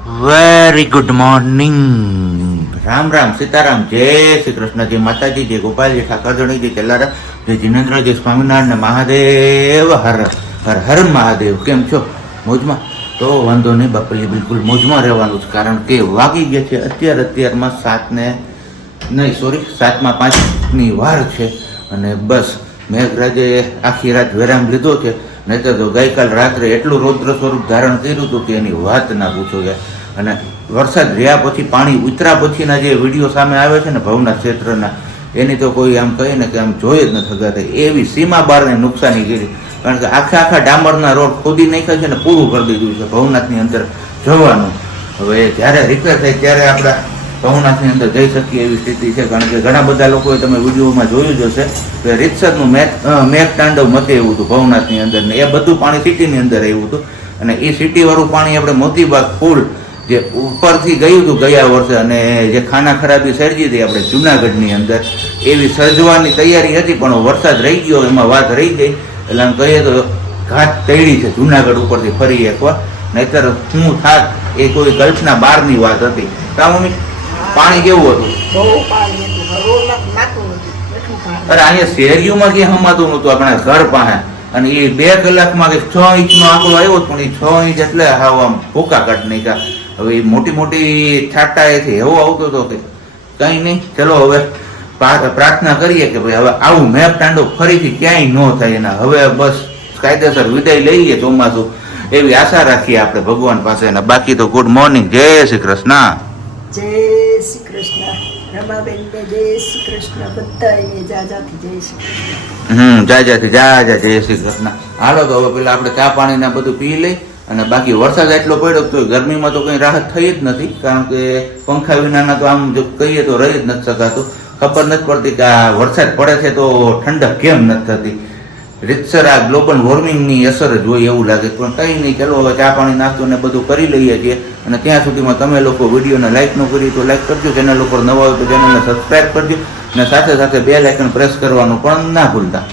Very good morning. Ram Ram, Sitaram, જય શ્રી કૃષ્ણ, જય માતાજી, જય ગોપાલજી, ઠાકરજણી, જય કેલારામ, જય જીનેન્દ્ર, જય સ્વામિનારાયણ, મહાદેવ, હર હર હર મહાદેવ. કેમ છો? મોજમાં? તો વાંધો નહીં બાપલી, બિલકુલ મોજમાં રહેવાનું છે, કારણ કે વાગી ગયા છે અત્યારમાં 7:05 વાર છે. અને બસ મેઘરાજે આખી રાત વિરામ લીધો છે. નહીતર તો ગઈકાલ રાત્રે એટલું રૌદ્ર સ્વરૂપ ધારણ કર્યું હતું કે એની વાત ના પૂછો યાર. અને વરસાદ રહ્યા પછી, પાણી ઉતરા પછીના જે વિડીયો સામે આવે છે ને ભવનાથ ક્ષેત્રના, એની તો કોઈ આમ કહે ને કે આમ જોઈ જ ન શકાતા એવી સીમા બારને નુકસાની કરી. કારણ કે આખા ડામરના રોડ ખોદી નાખ્યા છે ને પૂરું કરી દીધું છે ભવનાથની અંદર જવાનું. હવે જ્યારે રિપેર થાય ત્યારે આપણા ભવનાથની અંદર જઈ શકીએ એવી સ્થિતિ છે. કારણ કે ઘણા બધા લોકોએ તમે વિડીયોમાં જોયું જ હશે કે રીતસરનું મેઘ તાંડવ મચે એવું હતું ભવનાથની અંદર, ને એ બધું પાણી સિટીની અંદર આવ્યું હતું. અને એ સિટીવાળું પાણી આપણે મોતીબાગ પુલ જે ઉપરથી ગયું હતું ગયા વર્ષે, અને જે ખાના ખરાબી સર્જી હતી આપણે જુનાગઢની અંદર, એવી સર્જવાની તૈયારી હતી, પણ વરસાદ રહી ગયો, એમાં વાત રહી ગઈ. એટલે આમ કહીએ તો ઘાટ તૈડી છે જુનાગઢ ઉપરથી ફરી એકવાર. નહીતર શું થાત એ કોઈ કલ્પના બહારની વાત હતી. કા મમ્મી, પાણી કેવું હતું? અરે અહીંયા શેરીઓમાં ક્યાં હમાતું નહોતું આપણા ઘર પાસે. અને એ 2 કલાકમાં 6 ઇંચનો આંકડો આવ્યો, પણ એ 6 ઇંચ એટલે હાવ આમ ભૂકા કાઢ નાખ્યા. હવે એ મોટી છાટા એથી એવો આવતો હતો કે કંઈ નહીં. ચલો હવે પ્રાર્થના કરીએ કે ભાઈ હવે આવું મેઘ તાંડવ ફરીથી ક્યાંય ન થાય એના. હવે બસ કાયદેસર વિદાય લઈએ ચોમાસું, એવી આશા રાખીએ આપણે ભગવાન પાસે. બાકી તો ગુડ મોર્નિંગ, જય શ્રી કૃષ્ણ. જય શ્રી કૃષ્ણ. રમાબેનને જય શ્રી કૃષ્ણ. બધાને જાજાથી જય શ્રી કૃષ્ણ. જાજાથી જા જય શ્રી કૃષ્ણ. હાલો તો હવે પેલા આપણે ચા પાણી ને બધું પી લઈ. અને બાકી વરસાદ એટલો પડ્યો તો ગરમીમાં તો કઈ રાહત થઈ જ નથી. કારણ કે પંખા વિનાના તો આમ જો કહીએ તો રહી જ નથી શકાતું. ખબર નથી પડતી કે આ વરસાદ પડે છે તો ઠંડક કેમ નથી થતી. રીતસર આ ગ્લોબલ વોર્મિંગની અસર જ હોય એવું લાગે. પણ કંઈ નહીં, ચાલો હવે ચા પાણી નાસ્તો ને બધું કરી લઈએ છીએ. અને ત્યાં સુધીમાં તમે લોકો વિડીયોને લાઇક ન કરી તો લાઇક કરજો, ચેનલ ઉપર નવા હોય તો ચેનલને સબસ્ક્રાઈબ કરજો, અને સાથે સાથે બેલ આઇકન પ્રેસ કરવાનું પણ ના ભૂલતા.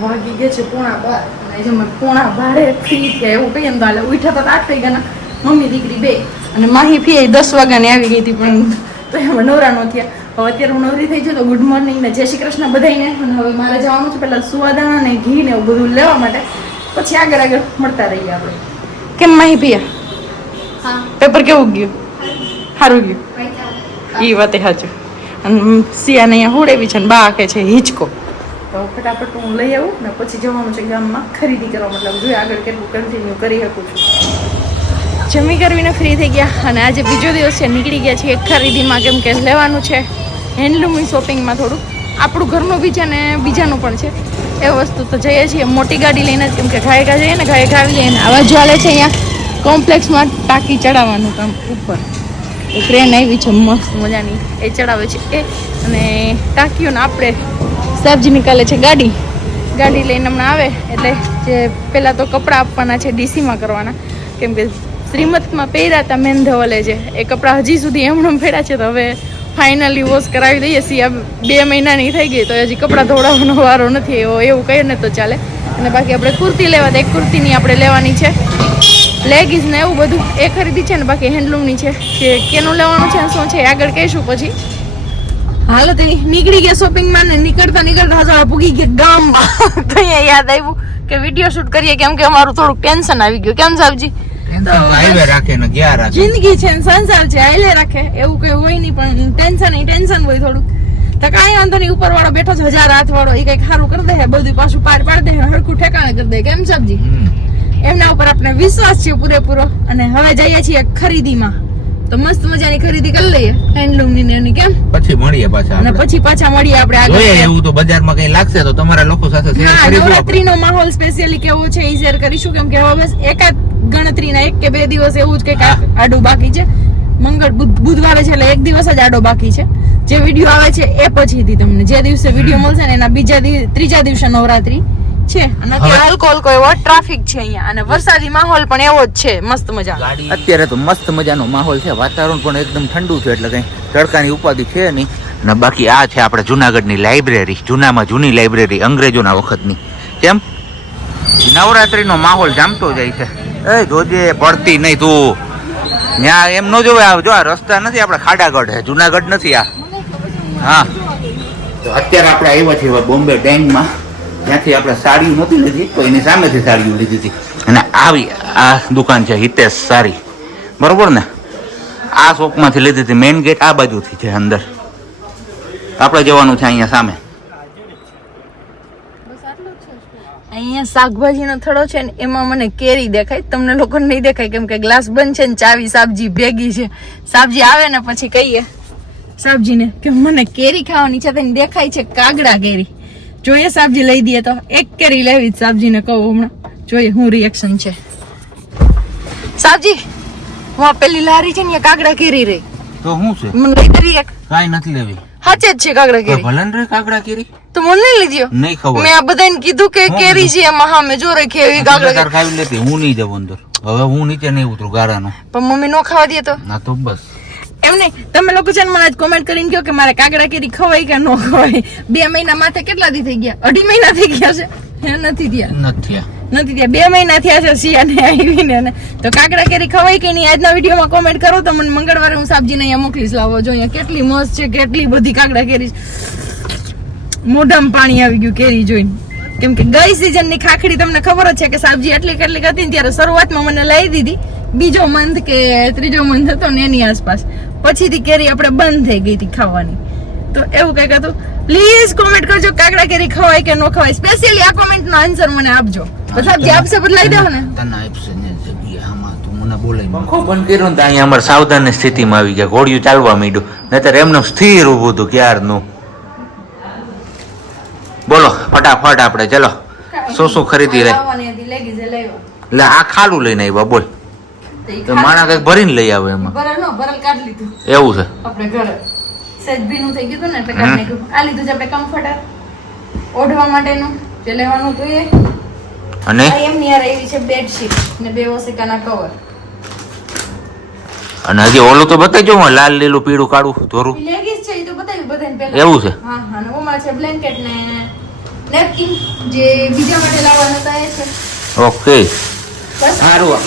વાગી ગયા છે 11:30 અને જે મેં 11:30 ફ્રી થયા એવું કહીએ ને તો હાલે. ઉઠ્યા તો 8 થઈ ગયા, મમ્મી દીકરી 2. અને માહી ફી 10 વાગ્યાની આવી ગઈ હતી, પણ તો એમાં નવરા ન થયા. હવે અત્યારે હું નવરી થઈ જાઉં તો ગુડ મોર્નિંગ ને જય શ્રી કૃષ્ણ બધાને. અને હવે મારે જવાનું છે પહેલાં સુવાદાણા ને ઘી ને એવું બધું લેવા માટે, પછી આગળ મળતા રહીએ આપણે. કેમ માહી પિયા? હા, પેપર કેવું ગયું? સારું ગયું? એ વાતે સાચું. અને સિયાને અહીંયા હોડેવી છે ને બા કે છે હિંચકો. તો ફટાફટ હું લઈ આવું ને પછી જવાનું છે ગામમાં ખરીદી કરવા. મતલબ જોઈએ આગળ કેટલું કન્ટિન્યુ કરી શકું છું. જમી કરવીને ફ્રી થઈ ગયા અને આજે બીજો દિવસ છે. નીકળી ગયા છીએ ખરીદીમાં, કેમ કે લેવાનું છે હેન્ડલૂમની શોપિંગમાં. થોડું આપણું ઘરનું બી છે ને બીજાનું પણ છે એ વસ્તુ. તો જઈએ છીએ મોટી ગાડી લઈને, કેમ કે ઘાય ઘા જઈએ ને ઘાય ઘા આવી જઈએ ને. આવા ચાલે છે અહીંયા કોમ્પ્લેક્સમાં ટાંકી ચડાવવાનું કામ ઉપર. ટ્રેન આવી છે મસ્ત મજાની, એ ચડાવે છે એ. અને ટાંકીઓને આપણે સાહેબજી નીકાળે છે ગાડી લઈને હમણાં આવે. એટલે જે પહેલાં તો કપડાં આપવાના છે ડીસીમાં કરવાના, કેમ કે શ્રીમતમાં પહેર્યા હતા મેન ધવલે છે એ કપડાં હજી સુધી એમણે ફેર્યા છે. તો હવે ફાઇનલી વોશ કરાવી દઈએ છીએ. 2 મહિનાની થઈ ગઈ તો હજી કપડાં ધોવડાવવાનો વારો નથી એવું કહીએ ને તો ચાલે. અને બાકી આપણે કુર્તી લેવા તો એક કુર્તીની આપણે લેવાની છે, લેગીસ ને એવું બધું એ ખરીદી છે. ને બાકી હેન્ડલૂમની છે કે કેનું લેવાનું છે શું છે આગળ કહીશું પછી. હાલો તો નીકળી ગયા શોપિંગમાં ને નીકળતા હજાર પૂગી ગયા ગામમાં. તો અહીંયા યાદ આવ્યું કે વિડીયો શૂટ કરીએ, કેમ કે અમારું થોડુંક ટેન્શન આવી ગયું. કેમ સાહેબજી? જિંદગી છે સંસાર છે, હાઈલે રાખે એવું કઈ હોય નહીં, પણ ટેન્શન હોય થોડું. તો કાંઈ વાંધો નહીં, ઉપર વાળો બેઠો છે 1000 હાથ વાળો, એ કઈક સારું કરી દે, બધું પાછું પાર પાડી દે, હરખું ઠેકાણે કરી દે. કેમ સાહેબજી? એમના ઉપર આપણે વિશ્વાસ છે પૂરેપૂરો. અને હવે જઈએ છીએ ખરીદીમાં, તો મસ્ત મજાની ખરીદી કરી લઈએ હેન્ડલૂમની ને એની. કેમ પછી મળીએ પાછા, અને પછી પાછા મળીએ આપણે આગળ. એવું તો બજારમાં કઈ લાગશે તો તમારા લોકો સાથે શેર કરીશું. નવરાત્રીનો માહોલ સ્પેશિયલી કેવો છે એ શેર કરીશું, કેમ કે હવે એકાદ ગણતરીના 1 કે 2 દિવસ એવું જ કંઈક આડું બાકી છે. બુધવારે છે એટલે 1 દિવસ જ આડો બાકી છે. જે વિડીયો આવે છે એ પછીથી તમને જે દિવસે વિડીયો મળશે ને એના ત્રીજા દિવસે નવરાત્રી છે. અને આલ્કોહોલ કોઈ એવો ટ્રાફિક છે અહીંયા, અને વરસાદી માહોલ પણ એવો જ છે મસ્ત મજા. અત્યારે તો મસ્ત મજાનો માહોલ છે, વાતાવરણ પણ એકદમ ઠંડુ છે, એટલે કઈ તડકાની ઉપાધિ છે નહીં. અને બાકી આ છે આપણે જુનાગઢની લાઇબ્રેરી, જૂનામાં જૂની લાઇબ્રેરી અંગ્રેજોના વખતની. કેમ નવરાત્રીનો માહોલ જામતો જાય છે. એ જોજે પડતી નહીં તું. ત્યાં એમ ન જોવે જો આ રસ્તા નથી આપણે ખાડાગઢ છે જુનાગઢ નથી આ હા તો અત્યારે આપણે આવ્યા છીએ બોમ્બે ડેંગમાં ત્યાંથી આપણે સાડીઓ નહોતી લીધી તો એની સામેથી સાડીઓ લીધી હતી અને આવી આ દુકાન છે હિતેશ સાડી બરોબર ને આ શોપમાંથી લીધી હતી મેઇન ગેટ આ બાજુથી છે અંદર આપણે જવાનું છે અહીંયા સામે અહીંયા શાકભાજીનો થડો છે ને એમાં મને કેરી દેખાય તમને લોકો નહીં દેખાય કેમ કે ગ્લાસ બંધ છે ને ચાવી સાબજી ભેગી છે સાબજી આવે ને પછી કહીએ સાબજીને કે મને કેરી ખાવાની છે તેને દેખાય છે કાગડા કેરી જોઈએ સાબજી લઈ દઈએ તો એક કેરી લેવી જ સાબજીને કહું હમણાં જોઈએ હું રિએક્શન છે સાબજી હું પેલી લારી છે ને કાગડા કેરી રહી તો શું છે મને લઈ દે એક કાઈ નથી લેવી સાચે જ છે કાગડા કેરી ભલન રે કાગડા કેરી તો મને નહીં લીધો નહીં ખબર મેં આ બધાને કીધું કે કેરી છે એમાં હા મેં જો રાખી એવી કાગડા તાર ખાવી લેતી હું નહીં જાઉં અંદર હવે હું નીચે નહીં ઉતરું ગારાનો પણ મમ્મી નો ખાવા દે તો ના તો બસ એમ નહીં તમે લોકો છે ને મને આજ કોમેન્ટ કરીને કહો કે મારે કાગડા કેરી ખવાય કે ન ખવાય 2 મહિના માથે કેટલા દી થઈ ગયા 2.5 મહિના થઈ ગયા છે હે નથી થયા નથી થયા 2 મહિના થયા છે સિયાને આવીને ને તો કાગડા કેરી ખવાય કે નહીં આજના વિડીયોમાં કોમેન્ટ કરો તો મને મંગળવારે હું સાબજીને અહીંયા મોકલીશ લાવો જો અહીંયા કેટલી મસ્ત છે કેટલી બધી કાગડા કેરી મોઢામાં પાણી આવી ગયું કેરી જોઈને કેમ કે ગઈ સીઝન ની ખાખડી તમને ખબર જ છે કે સાબજી એટલી કેટલી હતી ને ત્યારે શરૂઆતમાં મને લઈ દીધી બીજો મંથ કે ત્રીજો મંથ હતો ને એની આસપાસ પછીથી કેરી આપણે બંધ થઈ ગઈ હતી ખાવાની તો એવું કઈક હતું પ્લીઝ કોમેન્ટ કરજો કાગડા કેરી ખવાય કે ન ખવાય સ્પેશિયલી આ કોમેન્ટ નો આન્સર મને આપજો સાબજી આપશે બદલાઈ દેવો ને તને આપશે ને જગ્યા આમાં તું મને બોલાય પંખો બંધ કર્યો ને અહીંયા અમારે સાવધાન સ્થિતિમાં આવી ગયા ઘોડિયું ચાલવા માંડ્યું નહીતર એમનું સ્થિર ઊભું હતું ક્યારનું બોલો ફટાફટ આપણે ચલો શું ખરીદી લે એટલે આ ખાલું લઈને આવ્યા બોલ તો માણા કઈક ભરીને લઈ આવે એમાં ભરલ કાઢ લીધું એવું છે આપણે ઘરે સેજ ભીનું થઈ ગયું ને એટલે કાઢ નાખ્યું આ લીધું છે આપણે કમ્ફર્ટર ઓઢવા માટેનું જે લેવાનું હતું એ અને એમની યાર એવી છે બેડશીટ ને 2 ઓશિકાના કવર અને હજી ઓલું તો બતાવજો લાલ લીલું પીળું કાળું ધોરું લેગીસ છે એ તો બતાવ્યું બધાને પહેલા એવું છે હા હા અને ઓમાં છે બ્લેન્કેટ ને નેપકિન જે બીજા માટે લાવવાના હતા એ છે ઓકે બસ સારું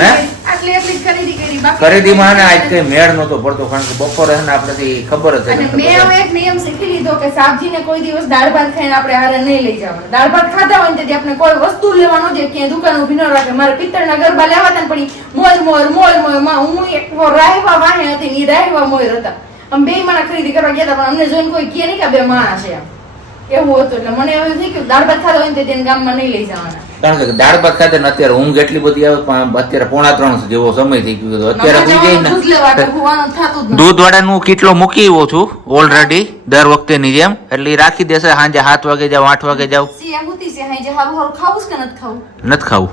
હે આટલી એટલી ખરીદી કરી બાકી ખરીદીમાં ને આજ કઈ મેળ નતો પડતો કારણ કે બપોરે હે ને આપણે ખબર જ અને હતી મેં હવે એક નિયમ શીખી લીધો કે સાબજીને કોઈ દિવસ દાળ ભાત ખાઈને આપણે હારે નહીં લઈ જવાના દાળ ભાત ખાધા હોય ને તેથી આપણે કોઈ વસ્તુ લેવાનો છે ક્યાંય દુકાન ઊભી ન રાખે મારે પિત્તળના ગરબા લેવા હતા ને પણ મોર માં હું એક રાહવા વાહે હતી ને ઈ રાહવા મોર હતા અમે બે માણા ખરીદી કરવા ગયા હતા પણ અમને જોઈને કોઈ કહે નહીં કે બે માણા છે એવું હતું એટલે મને એવું થઈ ગયું દાળ ભાત ખાધા હોય ને તેથી ગામમાં નહીં લઈ જવાના કારણ કે દાળ ભાત ખાતે ને અત્યારે ઊંઘ એટલી બધી આવે પણ અત્યારે 2:30 જેવો સમય થઈ ગયો અત્યારે સુઈ જાય ને દૂધ વાળાનું કેટલો મૂકી આવ્યો છું ઓલરેડી દર વખતે ની જેમ એટલે ઈ રાખી દેશે સાંજે 7 વાગે જાવ 8 વાગે જાવ નથી ખાવું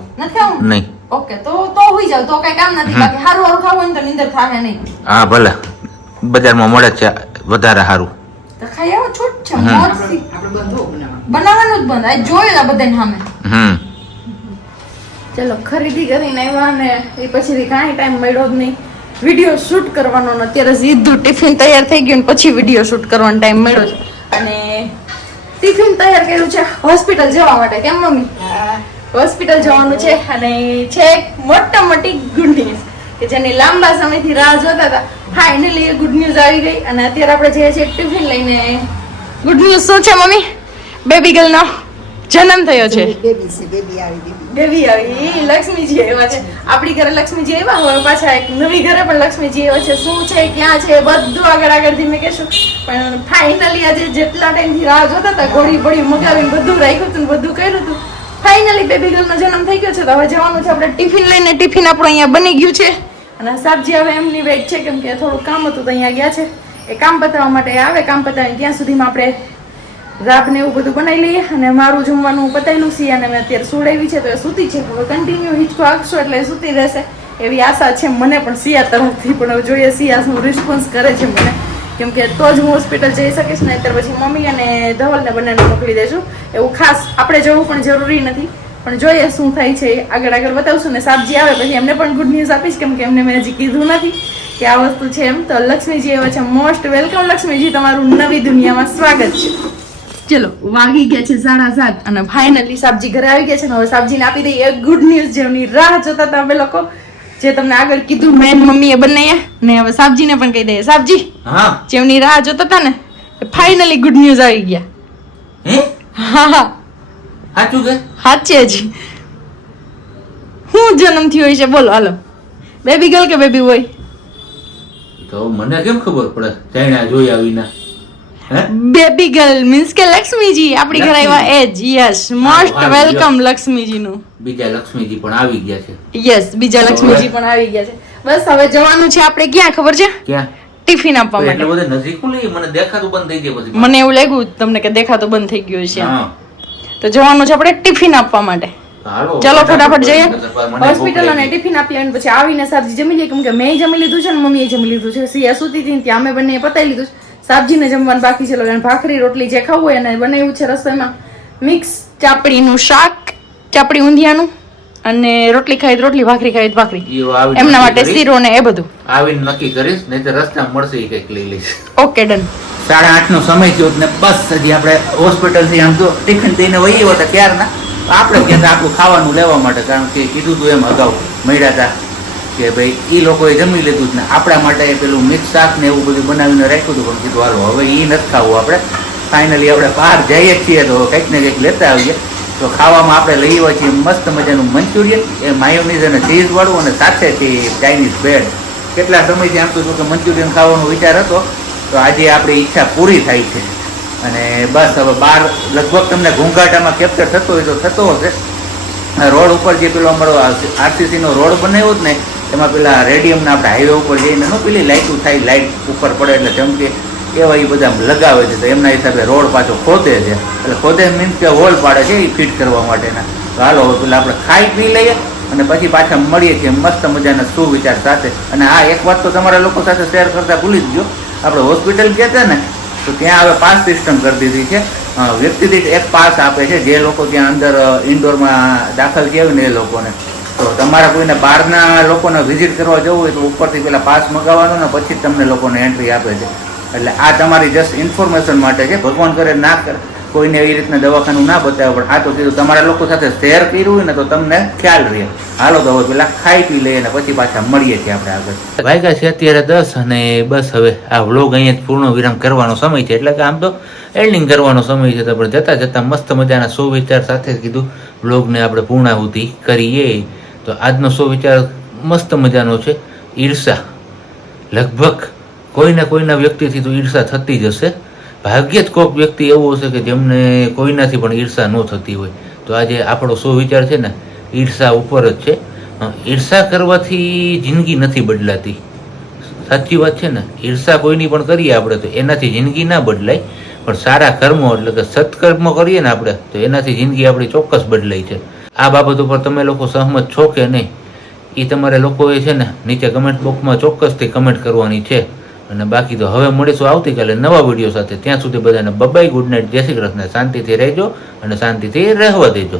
નહીં ઓકે તો હોઈ જાવ તો કઈ કામ નથી બાકી હારું હારું ખાવું હોય તો નીંદર થાય નહીં હા ભલે બજારમાં મળે છે વધારે સારું તો ખાઈ આવો છૂટ છે મોરસી આપણે બનાવવાનું જ બંધ આ જોયેલા બધાને સામે ચલો ખરીદી કરીને આવ્યા ને એ પછીથી કાંઈ ટાઈમ મળ્યો જ નહીં વિડીયો શૂટ કરવાનો ને અત્યારે સીધું ટિફિન તૈયાર થઈ ગયું ને પછી વિડીયો શૂટ કરવાનો ટાઈમ મળ્યો છે અને ટિફિન તૈયાર કર્યું છે હોસ્પિટલ જવા માટે કેમ મમ્મી હોસ્પિટલ જવાનું છે અને છે મોટા મોટી ગુડ ન્યૂઝ કે જેની લાંબા સમયથી રાહ જોતા હતા ફાઇનલી એ ગુડ ન્યૂઝ આવી ગઈ અને અત્યારે આપણે જઈએ છીએ ટિફિન લઈને ગુડ ન્યૂઝ શું છે મમ્મી બેબી ગર્લ નો જન્મ થયો છે બેબી આવી લક્ષ્મીજી આવ્યા છે આપણી ઘરે લક્ષ્મીજી આવ્યા હવે પાછા એક નવી ઘરે પણ લક્ષ્મીજી આવ્યા છે શું છે ક્યાં છે બધું આગળ મેં કહેશું પણ ફાઇનલી આજે જેટલા ટાઈમથી રાહ જોતા હતા ઘોડી બોડી મગાવીને બધું રાખ્યું હતું બધું કર્યું હતું ફાઇનલી બેબી ગર્લનો જન્મ થઈ ગયો છે તો હવે જવાનું છે આપણે ટિફિન લઈને ટિફિન આપણું અહીંયા બની ગયું છે અને સાબજી હવે એમની વેટ છે કેમ કે થોડું કામ હતું તો અહીંયા ગયા છે એ કામ પતાવવા માટે આવે કામ પતાવીને ત્યાં સુધીમાં આપણે રાબ ને એવું બધું બનાવી લઈએ અને મારું જમવાનું પતાવેલું છે અને મેં અત્યારે સુડાવી છે તો એ સૂતી છે હવે કન્ટિન્યુ હિંચકો આપશો એટલે સૂતી રહેશે એવી આશા છે મને પણ સિયા તરફથી પણ હવે જોઈએ સિયા શું રિસ્પોન્સ કરે છે મને કેમ કે તો જ હું હોસ્પિટલ જઈ શકીશ ને અત્યારે પછી મમ્મી અને ધવલને બંનેને મોકલી દઈશું એવું ખાસ આપણે જવું પણ જરૂરી નથી પણ જોઈએ શું થાય છે આગળ બતાવશું ને સાબજી આવે પછી એમને પણ ગુડ ન્યૂઝ આપીશ કેમ કે એમને મેં હજી કીધું નથી કે આ વસ્તુ છે એમ તો લક્ષ્મીજી આવે છે મોસ્ટ વેલકમ લક્ષ્મીજી તમારું નવી દુનિયામાં સ્વાગત છે ચલો વાગી ગયા છે 7:30 અને ફાઇનલી સાબજી ઘરે આવી ગયા છે ને હવે સાબજીને આપી દઈએ એક ગુડ ન્યૂઝ જેમની રાહ જોતા હતા અમે લોકો જે તમને આગળ કીધું મેન મમ્મીએ બનાવ્યા ને હવે સાબજીને પણ કહી દઈએ. સાબજી હા જેમની રાહ જોતા હતા ને ફાઇનલી ગુડ ન્યૂઝ આવી ગયા. હે હા હા સાચું કે સાચે જ. હું જન્મ થયો છે બોલો હાલો. બેબી ગર્લ કે બેબી બોય? તો મને કેમ ખબર પડે ચાઇના જોઈ આવીને? હે બેબી ગર્લ મીન્સ કે લક્ષ્મીજી આપણી ઘરે આવ્યા એ જ. યસ મોસ્ટ વેલકમ લક્ષ્મીજી નું. બીજા લક્ષ્મીજી પણ આવી ગયા છે. યસ બીજા લક્ષ્મીજી પણ આવી ગયા છે. બસ હવે જવાનું છે આપણે ક્યાં ખબર છે? ક્યાં? ટિફિન આપવા માટે. એટલે બધે નજીક નહીં, મને દેખાતું બંધ થઈ ગયું પછી. મને એવું લાગ્યું તમને કે દેખાતો બંધ થઈ ગયો છે. હા તો જવાનું છે આપણે ટિફિન આપવા માટે. હાલો ચલો ફટાફટ જઈએ મને હોસ્પિટલ અને ટિફિન આપી અને પછી આવીને સાબજી જમી લઈએ. કેમ કે મેં જમી લીધું છે ને મમ્મીએ જમી લીધું છે. સિયા સુતી હતી ને ત્યાં અમે બંને પતાવી લીધું છે. સાબજીને જમવાનું બાકી છે. અને ભાખરી રોટલી જે ખાવું હોય એને બનાવ્યું છે રસોઈમાં. મિક્સ ચાપડીનું શાક, ચાપડી ઊંધિયાનું અને રોટલી ખાઈ રોટલી, ભાખરી ખાઈ ભાખરી. એમના માટે શીરો ને એ બધું આવીને નક્કી કરીશ, નહીં તો રસ્તા મળશે એ કંઈક લઈ લઈશ. Okay done. 8:30 નો સમય થયો ને બસ હજી આપણે હોસ્પિટલ થી આમ તો ટિફિન થઈને વહી હતા ક્યારના. આપણે ત્યાં આપણું ખાવાનું લેવા માટે, કારણ કે કીધું તું એમ અગાઉ મળ્યા હતા કે ભાઈ એ લોકોએ જમી લીધું જ ને આપણા માટે પેલું મિક્સ શાક ને એવું બધું બનાવીને રાખ્યું હતું. પણ કીધું હાલો હવે એ નથી ખાવું આપણે. ફાઇનલી આપણે બહાર જઈએ છીએ તો કંઈક ને કંઈક લેતા આવીએ. તો ખાવામાં આપણે લઈ આવ્યા છીએ મસ્ત મજાનું મંચુરિયન, એ માયોનીઝ અને ચીઝ વાળું, અને સાથે છે ચાઇનીઝ બ્રેડ. કેટલા સમયથી આમ તો કે મંચુરિયન ખાવાનો વિચાર હતો, તો આજે આપણી ઈચ્છા પૂરી થાય છે. અને બસ હવે બહાર લગભગ તમને ઘૂંઘાટામાં કેપ્ચર થતો હોય તો થતો હશે. રોડ ઉપર જે પેલો અમારો RCC નો રોડ બનાવ્યો જ ને, એમાં પેલા રેડિયમના આપણે હાઈવે ઉપર જઈને પેલી લાઇટું થાય, લાઇટ ઉપર પડે એટલે ચમકે, એવા એ બધા લગાવે છે. તો એમના હિસાબે રોડ પાછો ખોદે છે. એટલે ખોદે મીન્સ કે હોલ પાડે છે એ ફિટ કરવા માટેના. તો હાલો હવે પેલા આપણે ખાઈ પી લઈએ અને પછી પાછા મળીએ છીએ મસ્ત મજાના સુવિચાર સાથે. અને હા, એક વાત તો તમારા લોકો સાથે શેર કરતા ભૂલી જ ગયો, આપણે હોસ્પિટલ ગયા હતા ને તો ત્યાં હવે પાસ સિસ્ટમ કરી દીધી છે. વ્યક્તિ દીઠ એક પાસ આપે છે જે લોકો ત્યાં અંદર ઇન્ડોરમાં દાખલ થયા હોય ને એ લોકોને. તો તમારા કોઈને બહારના લોકોને વિઝિટ કરવા જવું હોય તો ઉપરથી પેલા પાસ મગાવવાનો ને પછી તમને લોકોને એન્ટ્રી આપે છે. એટલે આ તમારી જસ્ટ ઇન્ફોર્મેશન માટે છે. ભગવાન કરે ના કરે કોઈને એવી રીતના દવાખાનું ના બતાવે, પણ આ તો કીધું તમારા લોકો સાથે શેર કર્યું હોય ને તો તમને ખ્યાલ રહે. હાલો તો હવે પેલા ખાઈ પી લઈએ ને પછી પાછા મળીએ છીએ આપણે આગળ. વાગ્યા છે અત્યારે 10 અને બસ હવે આ વ્લોગ અહીંયા પૂર્ણ વિરામ કરવાનો સમય છે. એટલે કે આમ તો એન્ડિંગ કરવાનો સમય છે, તો પણ જતાં જતાં મસ્ત મજાના સુવિચાર સાથે કીધું વ્લોગને આપણે પૂર્ણાહુતિ કરીએ. તો આજનો સુવિચાર મસ્ત મજાનો છે, ઈર્ષા. લગભગ કોઈના વ્યક્તિથી તો ઈર્ષા થતી જ હશે. ભાગ્યે જ કોઈક વ્યક્તિ એવું હશે કે જેમને કોઈનાથી પણ ઈર્ષા ન થતી હોય. તો આજે આપણો સુવિચાર છે ને ઈર્ષા ઉપર જ છે. ઈર્ષા કરવાથી જિંદગી નથી બદલાતી. સાચી વાત છે ને. ઈર્ષા કોઈની પણ કરીએ આપણે તો એનાથી જિંદગી ના બદલાય, પણ સારા કર્મો એટલે કે સત્કર્મો કરીએ ને આપણે તો એનાથી જિંદગી આપણી ચોક્કસ બદલાય છે. આ બાબત ઉપર તમે લોકો સહમત છો કે નહીં એ તમારે લોકોએ છે ને નીચે કમેન્ટ બોક્સમાં ચોક્કસથી કમેન્ટ કરવાની છે. અને બાકી તો હવે મળીશું આવતીકાલે નવા વિડીયો સાથે. ત્યાં સુધી બધાને બાય, ગુડ નાઇટ, જય શ્રી કૃષ્ણ. શાંતિથી રહેજો અને શાંતિથી રહેવા દેજો.